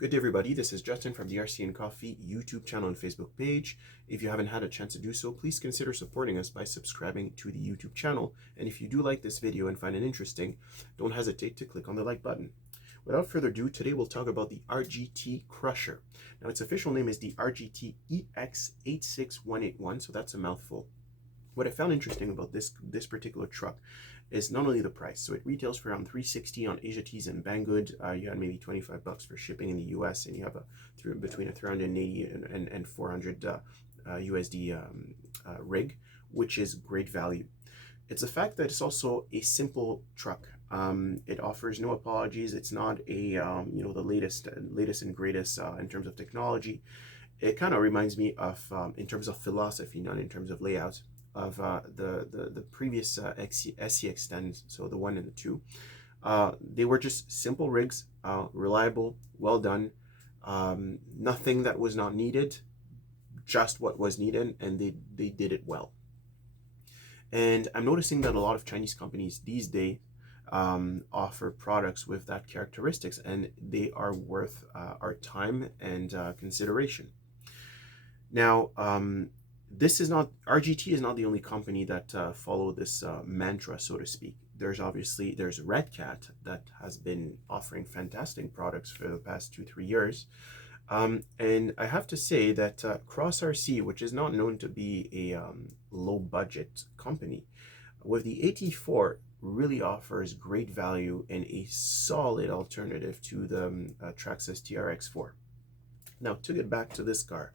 Good day, everybody. This is Justin from the RC and Coffee YouTube channel and Facebook page. If you haven't had a chance to do so, please consider supporting us by subscribing to the YouTube channel. And if you do like this video and find it interesting, don't hesitate to click on the like button. Without further ado, today we'll talk about the RGT CRUSHER. Now, its official name is the RGT EX86181, so that's a mouthful. What I found interesting about this particular truck is not only the price. So it retails for around $360 on RGTs and Banggood. You had maybe $25 for shipping in the US, and you have between a 380 and 400 USD rig, which is great value. It's the fact that it's also a simple truck. It offers no apologies. It's not a the latest and greatest in terms of technology. It kind of reminds me of in terms of philosophy, not in terms of layout, of the previous SCX10s, so the 1 and the 2. They were just simple rigs, reliable, well done, nothing that was not needed, just what was needed, and they did it well. And I'm noticing that a lot of Chinese companies these days offer products with that characteristics, and they are worth our time and consideration. Now, RGT is not the only company that follow this mantra, so to speak. There's Red Cat that has been offering fantastic products for the past 2-3 years. And I have to say that Cross RC, which is not known to be a low budget company, with the AT4 really offers great value and a solid alternative to the Traxxas TRX4. Now, to get back to this car,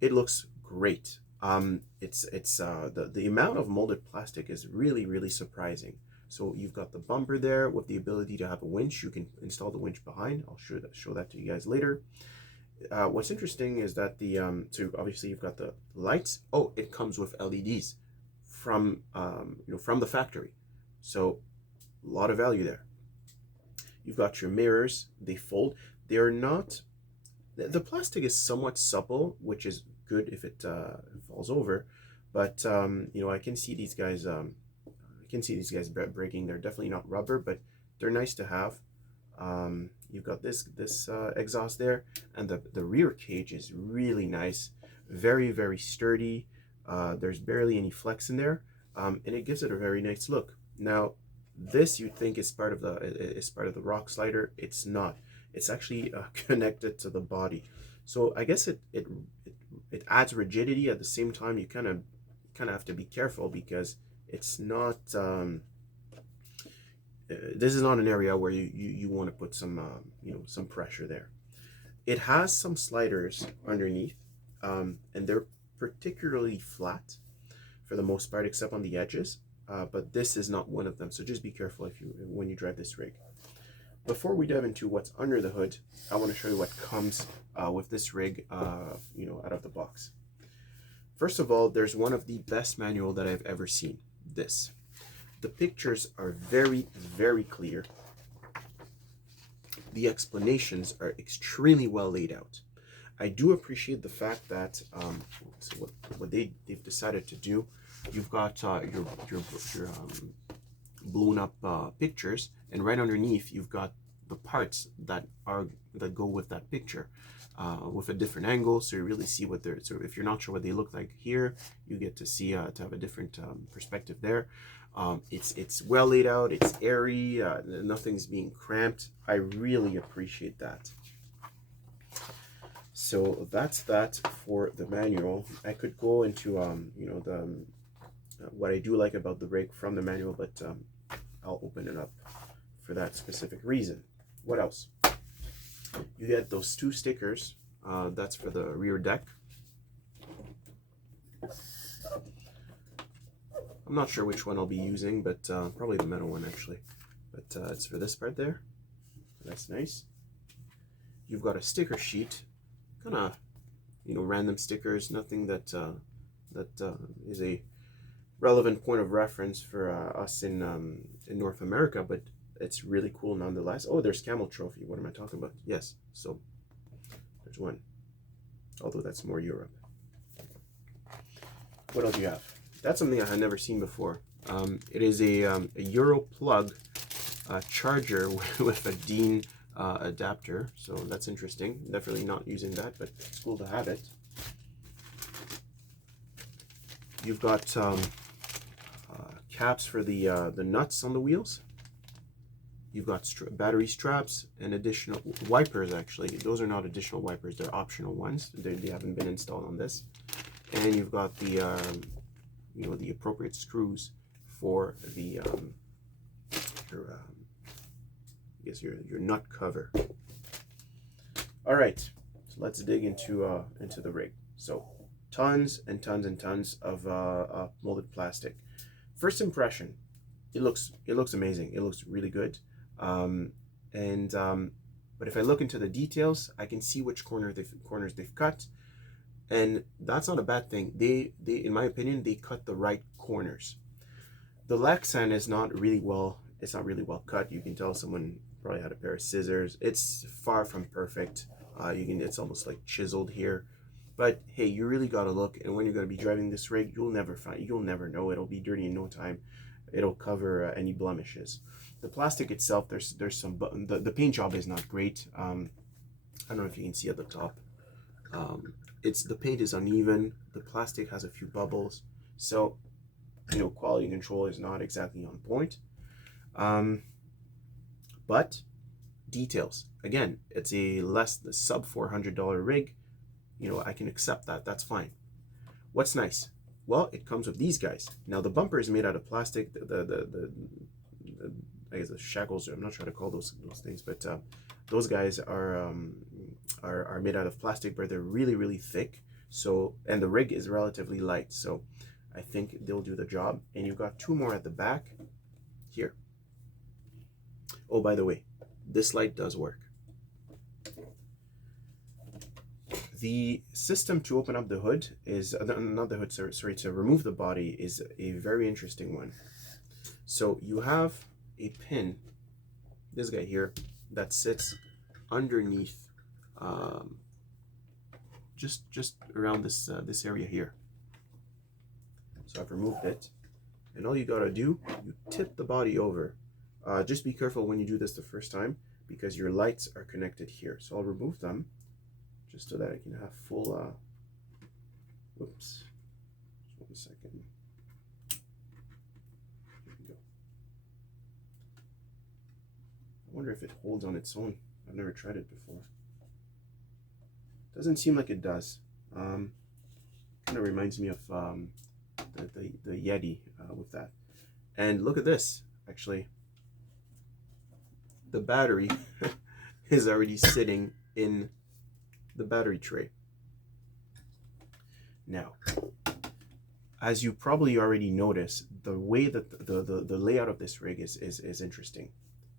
it looks great. The amount of molded plastic is really surprising. So you've got the bumper there with the ability to have a winch. You can install the winch behind. I'll show that to you guys later. What's interesting is that so obviously you've got the lights. Oh, it comes with LEDs from from the factory. So a lot of value there. You've got your mirrors. They fold. They are not. The plastic is somewhat supple, which is good if it falls over, but I can see these guys. Breaking. They're definitely not rubber, but they're nice to have. You've got this exhaust there, and the rear cage is really nice, very sturdy. There's barely any flex in there, and it gives it a very nice look. Now, this you'd think is part of the rock slider. It's not. It's actually connected to the body, so I guess it adds rigidity. At the same time, you kind of have to be careful because it's not. This is not an area where you want to put some some pressure there. It has some sliders underneath, and they're particularly flat for the most part, except on the edges. But this is not one of them, so just be careful when you drive this rig. Before we dive into what's under the hood, I want to show you what comes with this rig, out of the box. First of all, there's one of the best manual that I've ever seen. The pictures are very clear. The explanations are extremely well laid out. I do appreciate the fact that what they've decided to do. You've got your blown up pictures, and right underneath you've got the parts that go with that picture with a different angle, so you really see what they're. So if you're not sure what they look like here, you get to see to have a different perspective there. It's well laid out, it's airy, nothing's being cramped. I really appreciate that. So that's that for the manual. I could go into what I do like about the rig from the manual, but I'll open it up for that specific reason. What else? You get those 2 stickers. That's for the rear deck. I'm not sure which one I'll be using, but probably the metal one actually. But it's for this part there. That's nice. You've got a sticker sheet, kind of random stickers, nothing that is a relevant point of reference for us in North America, but it's really cool nonetheless. Oh, there's Camel Trophy. What am I talking about? Yes, so there's one, although that's more Europe. What else do you have? That's something I had never seen before. It is a Euro plug charger with a DIN adapter, so that's interesting. Definitely not using that, but it's cool to have it. You've got caps for the nuts on the wheels. You've got battery straps and additional wipers. Actually, those are not additional wipers; they're optional ones. They haven't been installed on this. And you've got the the appropriate screws for the your nut cover. All right, so let's dig into the rig. So tons and tons and tons of molded plastic. First impression, it looks amazing. It looks really good. But if I look into the details, I can see which corners they've cut, and that's not a bad thing. They in my opinion, they cut the right corners. The Lexan is not really well. It's not really well cut. You can tell someone probably had a pair of scissors. It's far from perfect. It's almost like chiseled here. But hey, you really gotta look. And when you're gonna be driving this rig, you'll never know. It'll be dirty in no time. It'll cover any blemishes. The plastic itself, there's some the paint job is not great. I don't know if you can see at the top. The paint is uneven. The plastic has a few bubbles. So, quality control is not exactly on point. But details, again, it's a sub $400 rig. I can accept that. That's fine. What's nice? Well, it comes with these guys. Now the bumper is made out of plastic. I guess the shackles. I'm not trying to call those things, but those guys are made out of plastic, but they're really thick. So, and the rig is relatively light. So, I think they'll do the job. And you've got two more at the back here. Oh, by the way, this light does work. The system to open up the hood is, not the hood, sorry, to remove the body is a very interesting one. So you have a pin, this guy here, that sits underneath, just around this area here. So I've removed it, and all you gotta do, you tip the body over. Just be careful when you do this the first time, because your lights are connected here. So I'll remove them, just so that I can have full, whoops, just 1 second. Here we go. I wonder if it holds on its own. I've never tried it before. Doesn't seem like it does. Kind of reminds me of the Yeti with that. And look at this, actually. The battery is already sitting in the battery tray. Now, as you probably already noticed, the way that the layout of this rig is interesting.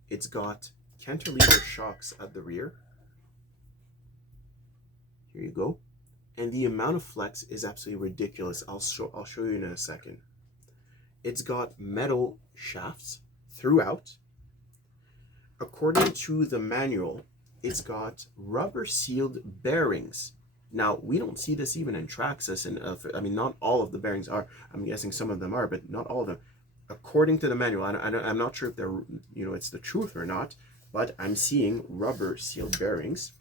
It's got cantilever shocks at the rear. Here you go. And the amount of flex is absolutely ridiculous. I'll show you in a second. It's got metal shafts throughout. According to the manual, it's got rubber sealed bearings. Now, we don't see this even in Traxxas, and I mean, not all of the bearings are. I'm guessing some of them are, but not all of them. According to the manual, I'm not sure if they're, it's the truth or not, but I'm seeing rubber sealed bearings.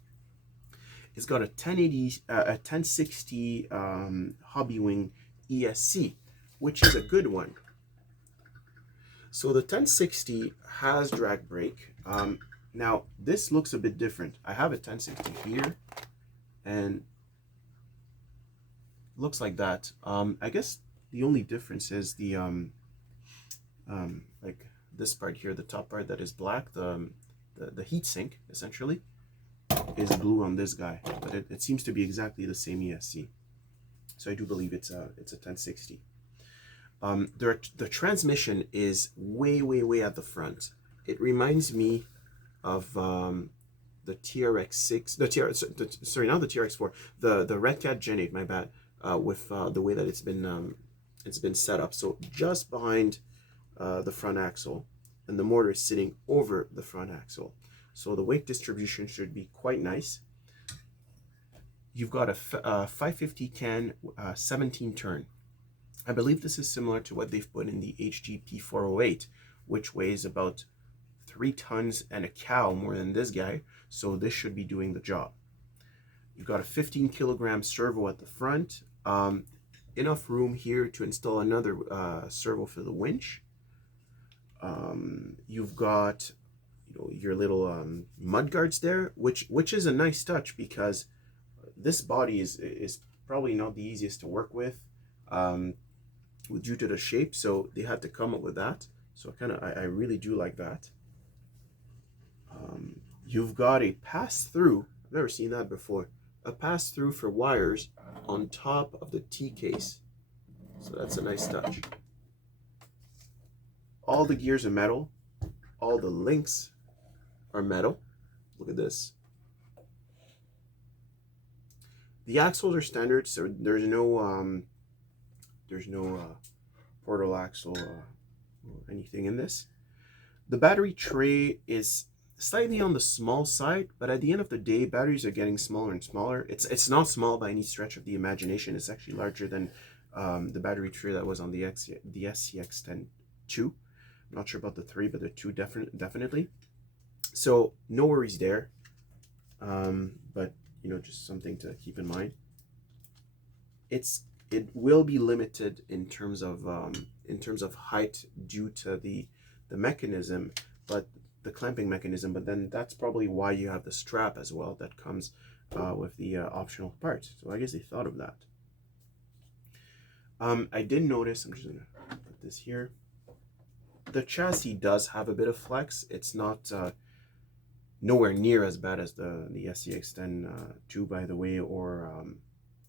It's got a 1060 Hobbywing ESC, which is a good one. So the 1060 has drag brake. Now this looks a bit different. I have a 1060 here, and looks like that. I guess the only difference is the like this part here, the top part that is black, the heat sink essentially is blue on this guy, but it seems to be exactly the same ESC. So I do believe it's a 1060. The transmission is way at the front. It reminds me of the TRX6, sorry, not the TRX4, the Red Cat Gen 8, my bad, with the way that it's been set up. So just behind the front axle, and the motor is sitting over the front axle. So the weight distribution should be quite nice. You've got a 550 can 17 turn. I believe this is similar to what they've put in the HGP 408, which weighs about 3 tons and a cow more than this guy, so this should be doing the job. You've got a 15 kilogram servo at the front. Enough room here to install another servo for the winch. You've got your little mud guards there, which is a nice touch because this body is probably not the easiest to work with due to the shape, so they had to come up with that. So I really do like that. You've got a pass-through. I've never seen that before. A pass-through for wires on top of the T case. So that's a nice touch. All the gears are metal. All the links are metal. Look at this. The axles are standard, so there's no portal axle or anything in this. The battery tray is slightly on the small side, but at the end of the day, batteries are getting smaller and smaller. It's not small by any stretch of the imagination. It's actually larger than the battery tray that was on the SCX10 2. I'm not sure about the 3, but the 2 definitely. So no worries there. But just something to keep in mind. It will be limited in terms of height due to the mechanism, but the clamping mechanism. But then that's probably why you have the strap as well that comes with the optional part. So I guess they thought of that. I did notice. I'm just gonna put this here. The chassis does have a bit of flex. It's not nowhere near as bad as the SCX10 2, by the way, or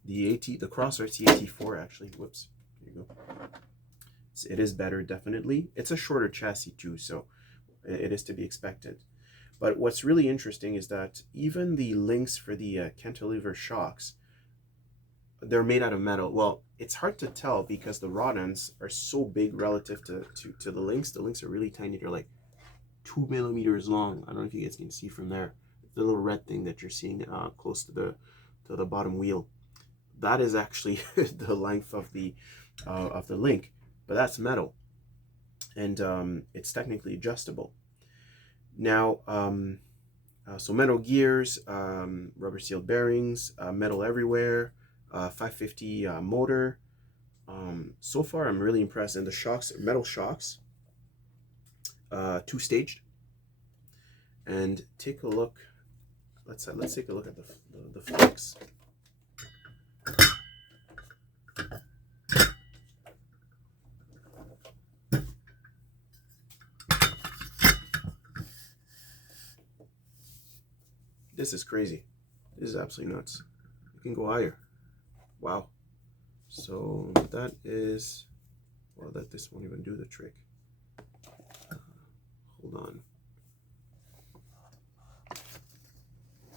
the Crosser CAT4 actually. Whoops, there you go. It is better, definitely. It's a shorter chassis too, so it is to be expected. But what's really interesting is that even the links for the cantilever shocks, they're made out of metal. Well, it's hard to tell because the rod ends are so big relative to the links. The links are really tiny. They're like 2 millimeters long. I don't know if you guys can see from there. The little red thing that you're seeing close to the bottom wheel. That is actually the length of the link, but that's metal, and it's technically adjustable. Now, so metal gears, rubber sealed bearings, metal everywhere. 550 motor. So far I'm really impressed. And the shocks, metal shocks, 2-staged. And take a look. Let's take a look at the flex. This is crazy. This is absolutely nuts. You can go higher. Wow. So that is, well, this won't even do the trick. Hold on.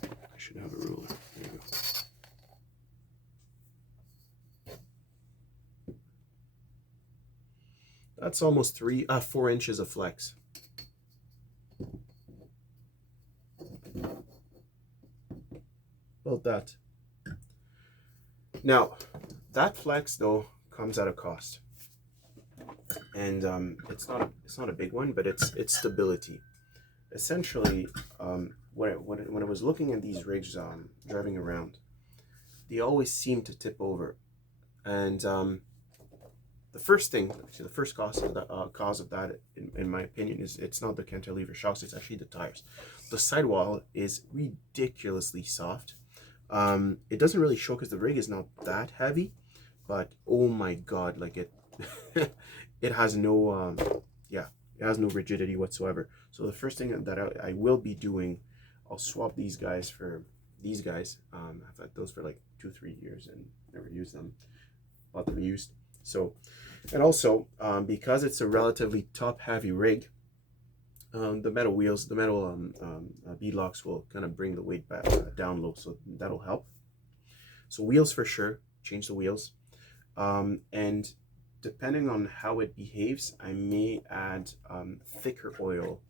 I should have a ruler. There you go. That's almost 4 inches of flex. About that. Now, that flex though comes at a cost, and it's not a big one, but it's stability. Essentially, when I was looking at these rigs driving around, they always seem to tip over, and the first cause of that, in my opinion, is it's not the cantilever shocks. It's actually the tires. The sidewall is ridiculously soft. It doesn't really show because the rig is not that heavy, but oh my god, like it it has no it has no rigidity whatsoever. So the first thing that I will be doing, I'll swap these guys for these guys. I've had those for like 2-3 years and never used them. Bought them used. So, and also because it's a relatively top heavy rig, the metal wheels, the metal bead locks will kind of bring the weight back down low, so that'll help. So wheels for sure, change the wheels, and depending on how it behaves, I may add thicker oil.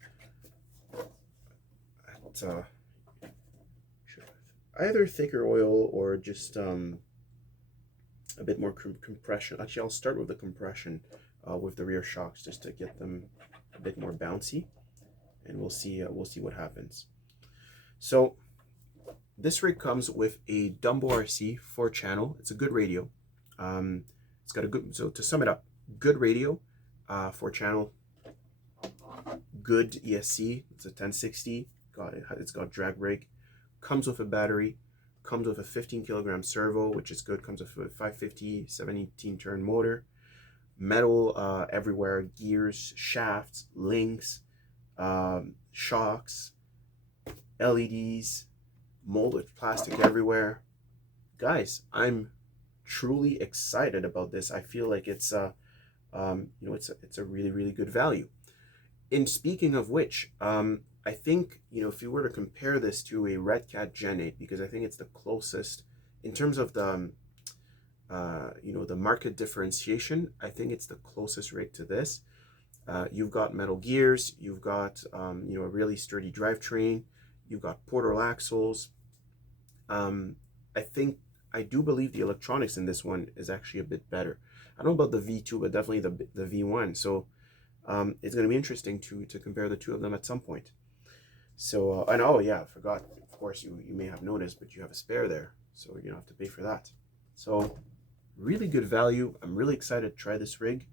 Either thicker oil or just a bit more compression. Actually, I'll start with the compression with the rear shocks just to get them a bit more bouncy. and we'll see what happens. So this rig comes with a Dumbo RC 4-channel. It's a good radio. It's got a good, so to sum it up, good radio, 4-channel, good ESC. It's a 1060. It's got drag brake. Comes with a battery. Comes with a 15 kilogram servo, which is good. Comes with a 550 718 turn motor. Metal everywhere. Gears, shafts, links, shocks, LEDs, molded plastic everywhere. Guys, I'm truly excited about this. I feel like it's it's a really good value. And speaking of which, I think, if you were to compare this to a Red Cat Gen 8, because I think it's the closest in terms of the the market differentiation, I think it's the closest rig to this. You've got metal gears, you've got a really sturdy drivetrain, you've got portal axles. I do believe the electronics in this one is actually a bit better. I don't know about the V2, but definitely the V1. So it's going to be interesting to compare the two of them at some point. So and oh yeah, I forgot. Of course, you may have noticed, but you have a spare there, so you don't have to pay for that. So really good value. I'm really excited to try this rig.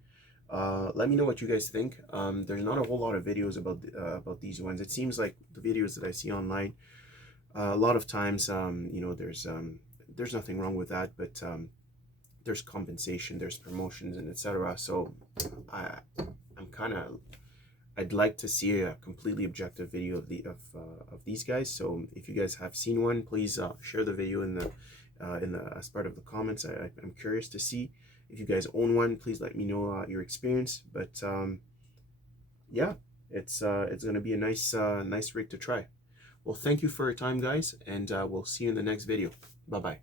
Let me know what you guys think. There's not a whole lot of videos about these ones. It seems like the videos that I see online, a lot of times, there's nothing wrong with that, but there's compensation, there's promotions, and etc. So I'd like to see a completely objective video of these guys. So if you guys have seen one, please share the video in the as part of the comments. I'm curious to see if you guys own one. Please let me know your experience. But yeah, it's gonna be a nice rig to try. Well, thank you for your time, guys, and we'll see you in the next video. Bye bye.